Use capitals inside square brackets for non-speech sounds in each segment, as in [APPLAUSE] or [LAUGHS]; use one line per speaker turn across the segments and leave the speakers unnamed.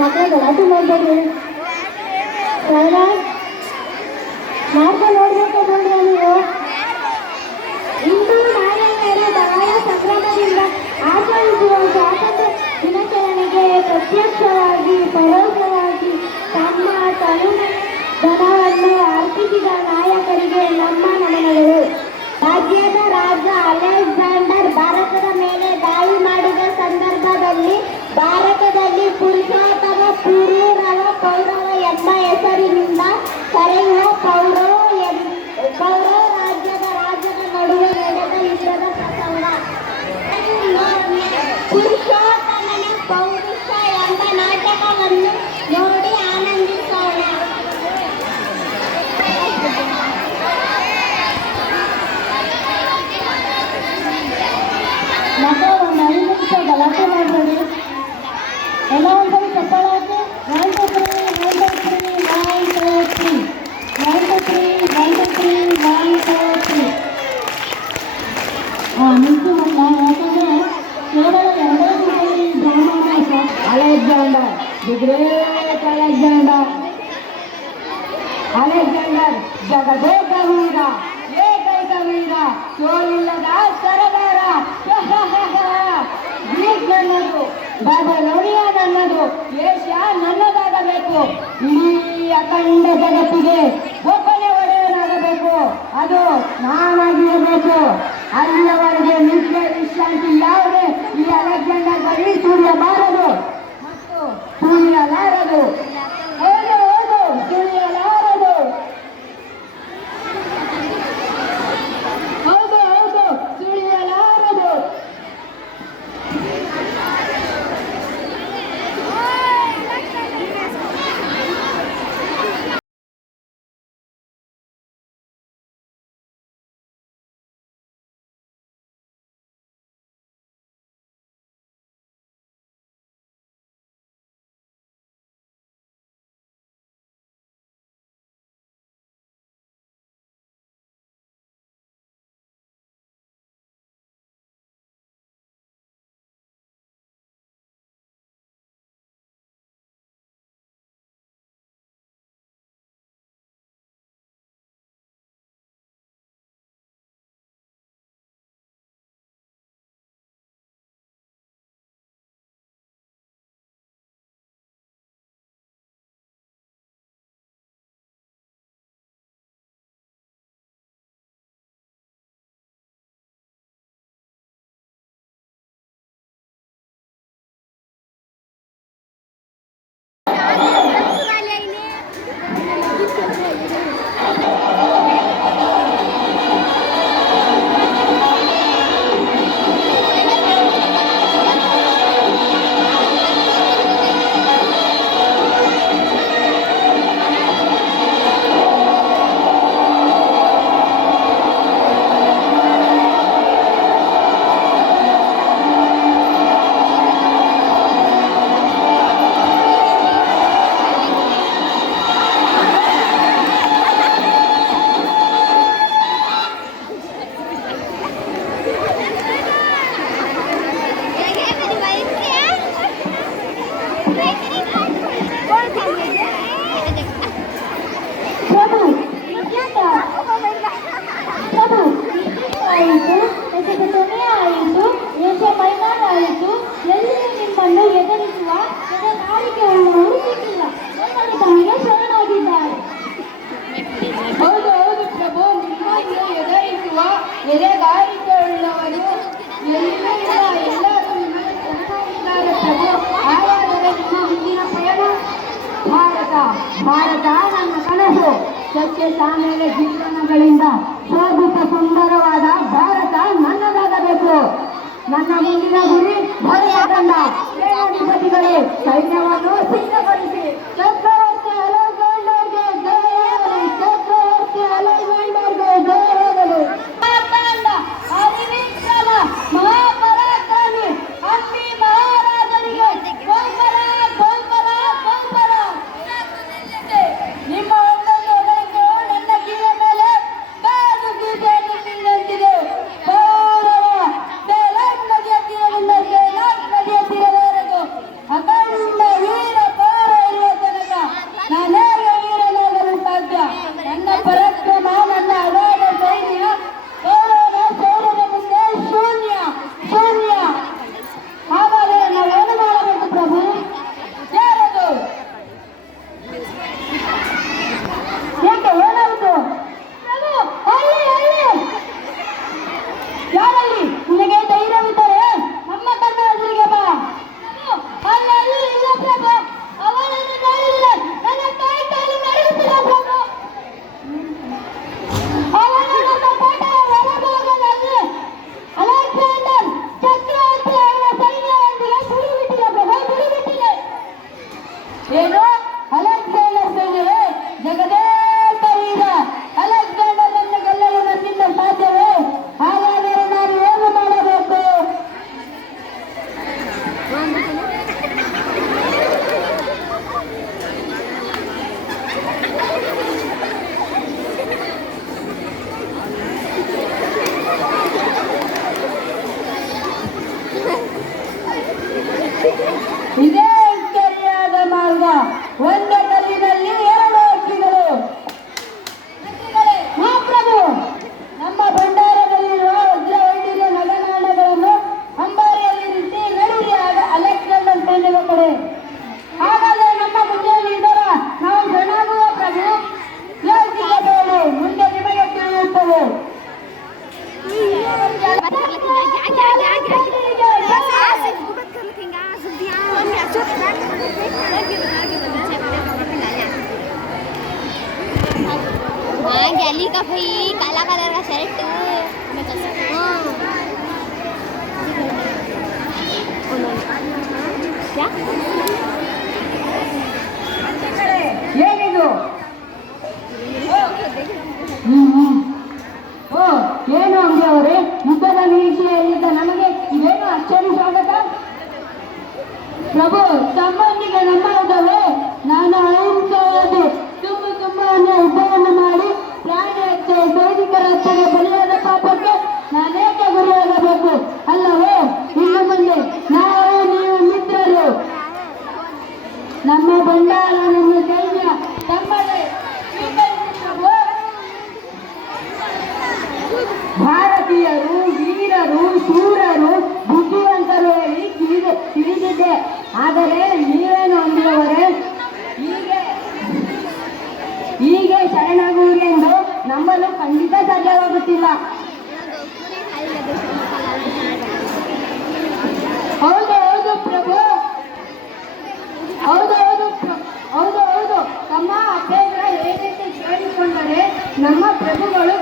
ಮಕ್ಕಳು ಅದು ಮಾಡ್ಬೋದು ಮಾಡ್ಕೊಂಡು ನೋಡ್ಬೇಕು ನೋಡ್ರಿ ನೀವು. ಇಂದು ನಾಳೆಯವರು ಬಹಳ ಸಂಭ್ರಮದಿಂದ ಆಚರಿಸುವ ಸ್ವಾತಂತ್ರ್ಯ ದಿನಾಚರಣೆಗೆ ಪ್ರತ್ಯಕ್ಷವಾಗಿ, ಪರೋಕ್ಷವಾಗಿ ತಮ್ಮ ತನುಧನವನ್ನು ಅರ್ಪಿಸಿದ ನಾಯಕರಿಗೆ ನಮ್ಮ ನಮನಗಳು. ರಾಜ್ಯದ ರಾಜ ಅಲೆಕ್ಸಾಂಡರ್ ಭಾರತದ ಮೇಲೆ ದಾಳಿ ಮಾಡಿದ ಸಂದರ್ಭದಲ್ಲಿ ಭಾರತ
ಅಲೆಕ್ಸಾಂಡರ್ ಜಗದೇಕ ವೀರ ಏಕೈಕ ವೀರ ಸೋಲಿಲ್ಲದ ಸರದಾರ. [LAUGHS] ಗ್ರೀಕ್ ನನ್ನದು ಬಾಬಲೋನಿಯಾ ನನ್ನದು, ಏಷ್ಯಾ ನನ್ನದಾಗಬೇಕು. ಇಡೀ ಅಖಂಡ ಜಗತ್ತಿಗೆ ಒಬ್ಬನೇ ಒಡೆಯನಾಗಬೇಕು. ಅದು ನಾನಾಗಿರಬೇಕು. ಅಲ್ಲಿಯವರೆಗೆ ನಿತ್ಯ ವಿಶ್ರಾಂತಿ ಯಾವುದೇ ಈ ಅಲೆಕ್ಸಾಂಡರ್
ಬರೀ ಸೂರ್ಯ ಬಾರದು. ಮತ್ತು ಸೂರ್ಯ ಲಾರದು ಏನು ಅಂದ್ರೆ ಅವರೇ? ಯುದ್ಧದ ನಿರೀಕ್ಷೆಯಲ್ಲಿದ್ದ ನಮಗೆ ಇದೇನು ಅಚ್ಚರಿ ಸ್ವಾಗತ? ಪ್ರಭು, ತಮ್ಮೊಂದಿಗೆ ನಮ್ಮ ನಾನು ಅಹಿಂಸೆಯಲ್ಲಿ ತುಂಬ ತುಂಬ ಯುದ್ಧವನ್ನು ಮಾಡಿ ಪ್ರಾಣಿ ಹತ್ಯೆ ಸೈನಿಕರ ಹತ್ಯೆಗೆ ಬಲಿಯಾದ ಪಾಪಕ್ಕೆ ನಾನೇಕೆ ಗುರಿಯಾಗಬೇಕು? ಅಲ್ಲವೇ? ಇನ್ನು ಮುಂದೆ ನಾವು ನೀವು ಮಿತ್ರರು. ನಮ್ಮ ಬಂಡಾರ ಆದರೆ ನೀವೇನು ಅಂಬಿರುವವರೇ ಹೀಗೆ ಹೀಗೆ ಶರಣಾಗುವಿರಿ ಎಂದು ನಮ್ಮನ್ನು ಖಂಡಿತ ಸಾಧ್ಯವಾಗುತ್ತಿಲ್ಲ. ಹೌದು ಹೌದು ಪ್ರಭು. ಹೌದು ಹೌದು ಹೌದು ಹೌದು. ತಮ್ಮ ಅಭ್ಯಾಸ ಏ ಕೇಳಿಕೊಂಡರೆ ನಮ್ಮ ಪ್ರಭುಗಳು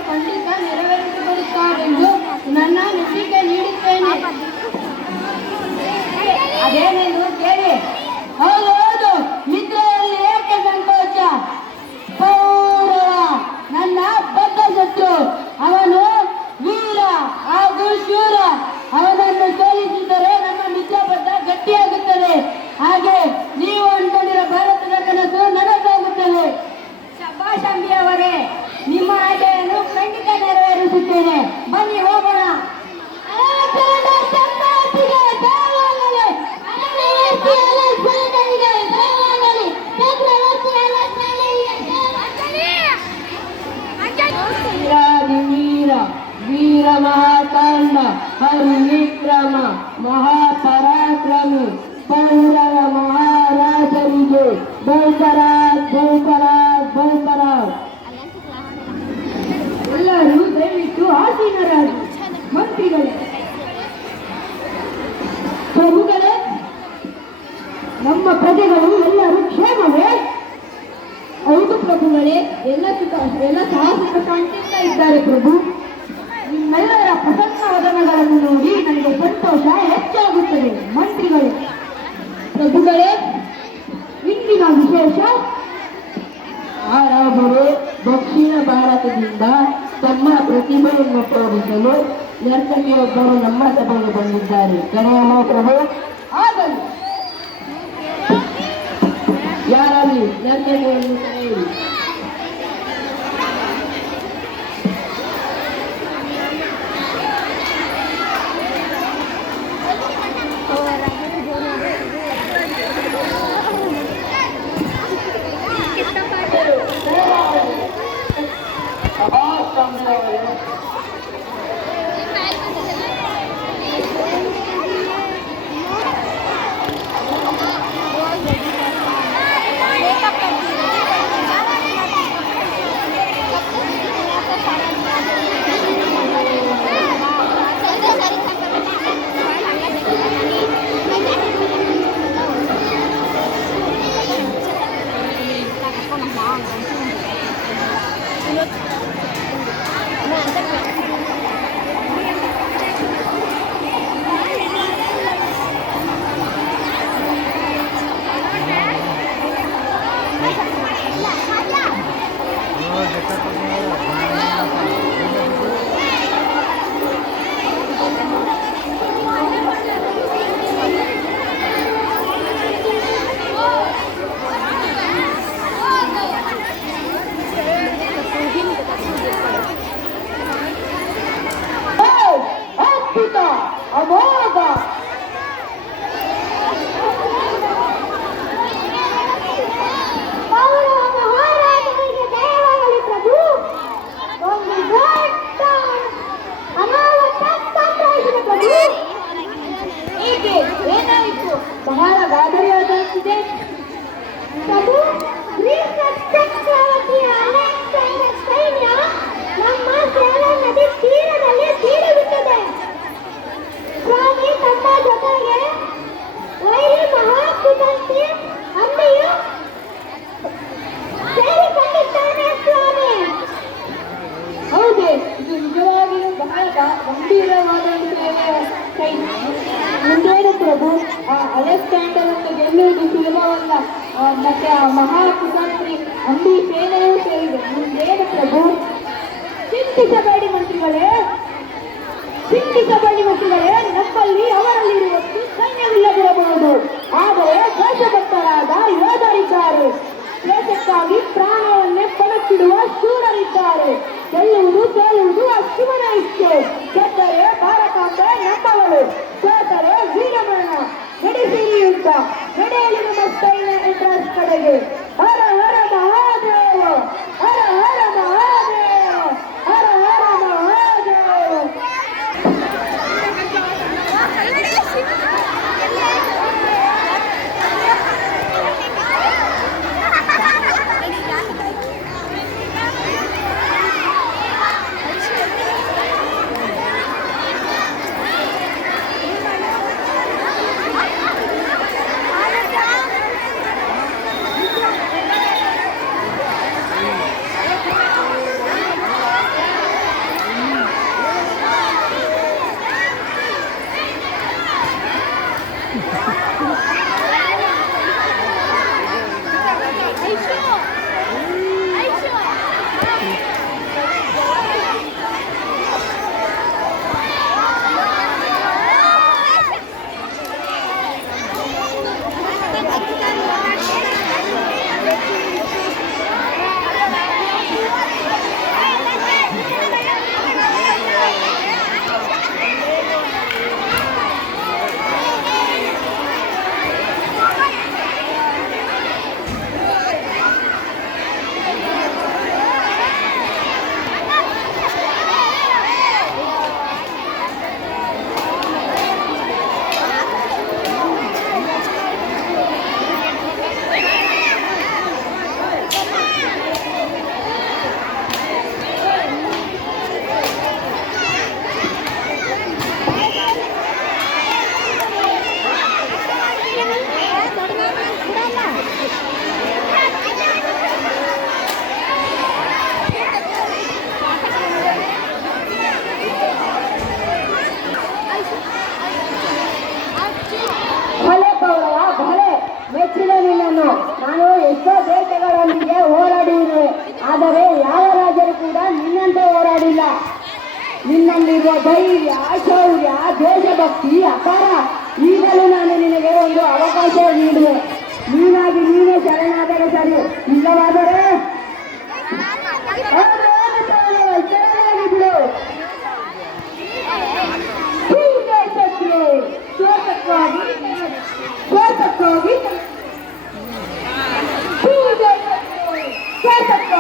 Mary, Landa Noel Misael. ಗೆದ್ದಿದ್ದಾರೆ. ಗೆಲ್ಲುವುದು ಸೋಲುವುದು ಅಶ್ವಿನ ಇಷ್ಟು ಗೆದ್ದರೆ ಭಾರತಾಂಬ ನಮ್ಮವಳು ಸೋತರೆ ವೀರಮರಣ. ನಡೆಸಿರಿ ಯುದ್ಧ. ನಡೆಯಲಿ ನಮ್ಮ ಸ್ಪೈನ ಎಂಟ್ರನ್ಸ್ ಕಡೆಗೆ. ಹರ ಹರ ಮಹಾದೇವ. ಹರ ಹರ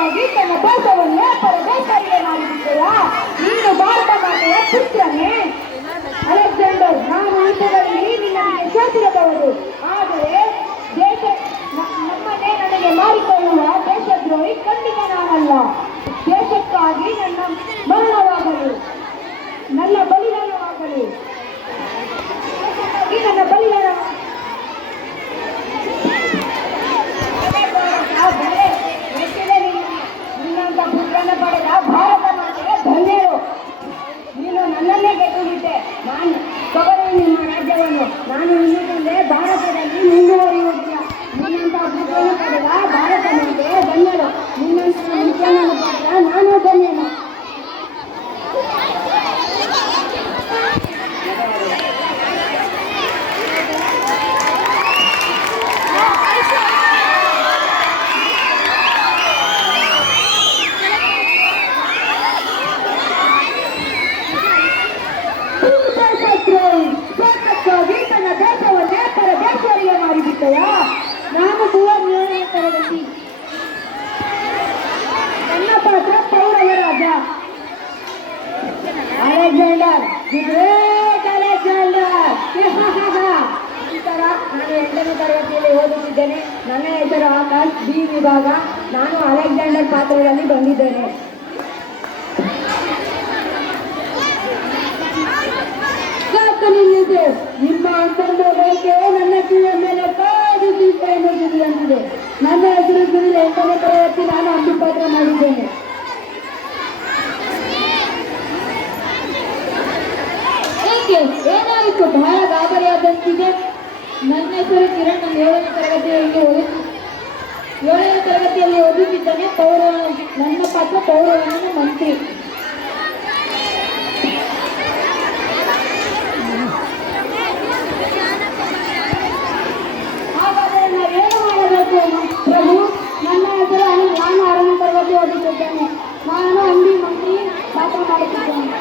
ನೀನಾಗಿ ತನ್ನ ದೇಶವನ್ನು ಪರದೇಶರಿಗೆ ಮಾಡಿದ್ದೀಯಾ ನೀನು ಭಾರತ ಮಾತೆಯ ಪುತ್ರನೇ. ಅಲೆಕ್ಸಾಂಡರ್, ನಾನು ಹಂತಗಳಲ್ಲಿ ನಿನ್ನನ್ನು ಸೋತಿರಬಹುದು ಆದರೆ ದೇಶ ನಮ್ಮನ್ನೇ ನನಗೆ ಮಾರಿಕೊಳ್ಳುವ ದೇಶದ್ರೋಹಿ ಖಂಡಿತ ನಾನಲ್ಲ. ದೇಶಕ್ಕಾಗಿ ನನ್ನ ಮರಣ ಬಂದೆಯು ನೀನು ನನ್ನನ್ನೇ ಗೆದ್ದುಬಿಟ್ಟೆ. ನಾನು ತಗೊಳ್ಳಿ ನಿಮ್ಮ ರಾಜ್ಯವನ್ನು. ನಾನು ಇನ್ನೂ ಭಾರತದಲ್ಲಿ ಮುಂದುವರಿಯುವುದಿಲ್ಲ ನೀನಂತ ನನಗೆ ಏನಾಯಿತು? ಬಹಳ ಗಾಬರಿಯಾದಂತಿದೆ. ನನ್ನ ಹೆಸರು ಕಿರಣ್, ನಾನು ಏಳನೇ ತರಗತಿಯಲ್ಲಿ ಓದುತ್ತಿ ಏಳನೇ ತರಗತಿಯಲ್ಲಿ ಓದುತ್ತಿದ್ದಾನೆ. ಪೌರ ನನ್ನ ಪಾತ್ರ ಪೌರವನ್ನು ಮಂತ್ರಿ. ಹಾಗಾದರೆ ನಾವೇನು ಮಾಡಬೇಕು? ಪ್ರಭು, ನನ್ನ ಹೆಸರು ನಾನು ಆರನೇ ತರಗತಿ ಓದುತ್ತಿದ್ದೇನೆ. ನಾನು ಅಂಬಿ ಮಂತ್ರಿ ಪಾತ್ರ ಮಾಡುತ್ತಿದ್ದೇನೆ.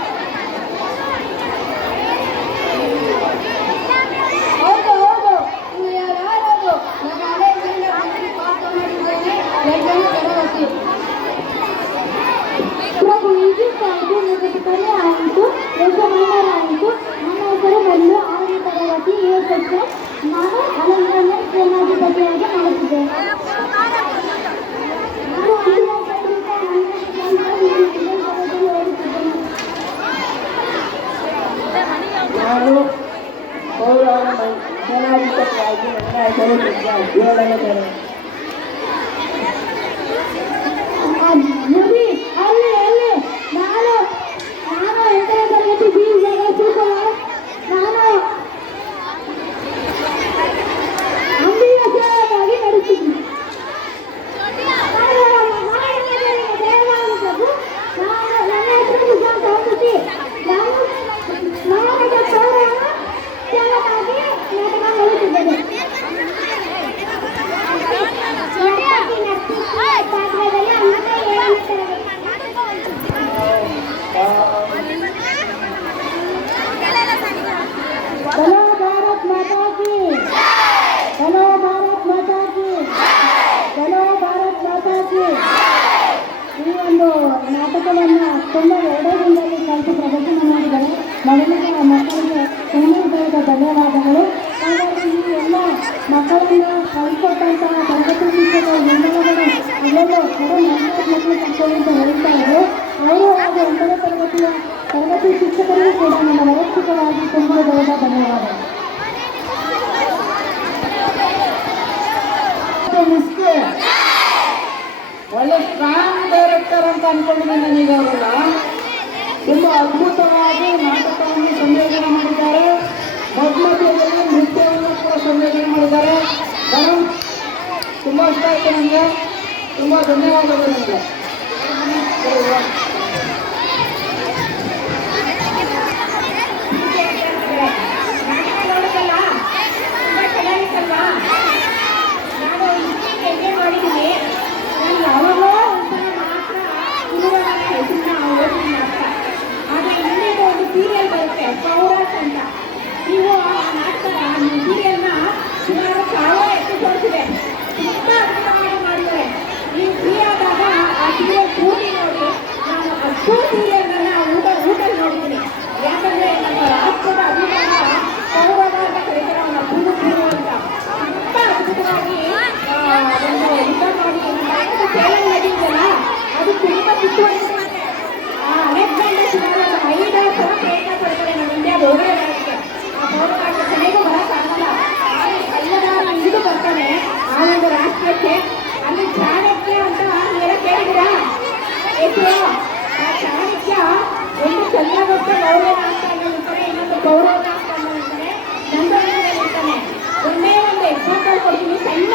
ಮಕ್ಕಳನ್ನು ತುಂಬ ಎರಡೇ ದಿನದಲ್ಲಿ ಕಲಿತು ಪ್ರದರ್ಶನ ಮಾಡಿದರೆ ಮೊದಲಿಗೆ ಮಕ್ಕಳಿಗೆ ತುಂಬ ಧನ್ಯವಾದಗಳು.
ధన్యవాదాలు